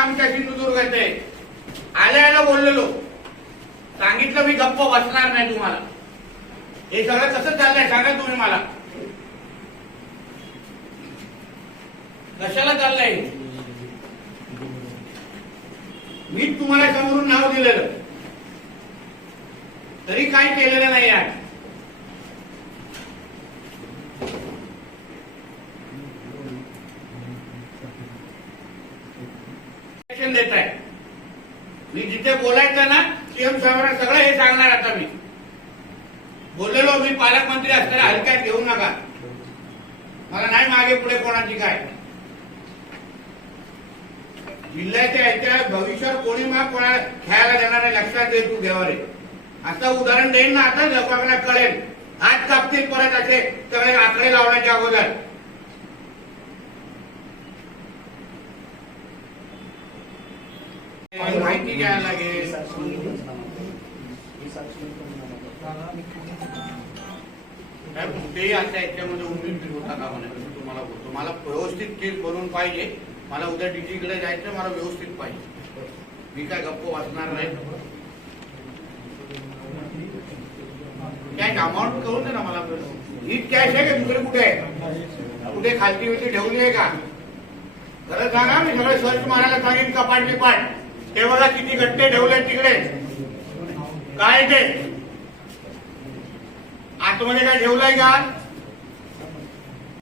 आमच्या सिंधुदुर्गात आल्याला बोललेलो. सांगितलं मी गप्प बसणार नाही तुम्हाला. हे सगळं कसं चाललंय सांगा तुम्ही मला. कशाला चाललंय? मी तुम्हाला समोरून नाव दिलेलं. तरी काही केलेलं नाही आज? मी जिथे बोलायचं ना सीएम साहेबांना सगळं हे सांगणार आता मी. बोललेलो मी पालकमंत्री असताना हलक्यात घेऊ नका. मला नाही मागे पुढे कोणाची काय. जिल्ह्याच्या याच्या भविष्यात कोणी मग कोणाला खेळायला देणार आहे लक्षात दे तू देवारे असं उदाहरण देईन ना आता लोकांना कळेल. हात कापतील परत असे सगळे आकडे लावण्याच्या अगोदर. माहिती घ्यायला लागेल कुठेही अशा याच्यामध्ये उमेद फिरवू नका म्हणे मी तुम्हाला बोलतो मला व्यवस्थित केस बनवून पाहिजे. मला उद्या डीजीकडे जायचं मला व्यवस्थित पाहिजे. मी काय गप्प वाचणार नाही. कॅश अमाऊंट करून दे ना मला. ही कॅश आहे का दुसरे कुठे? आहे कुठे खालती होती ठेवली आहे का? खरं सांगा मी सगळं सर्च मारायला सांगेन कपाट बिपाट ते बघा किती गट्टे ठेवले तिकडे. काय ते? आतमध्ये काय ठेवलंय का?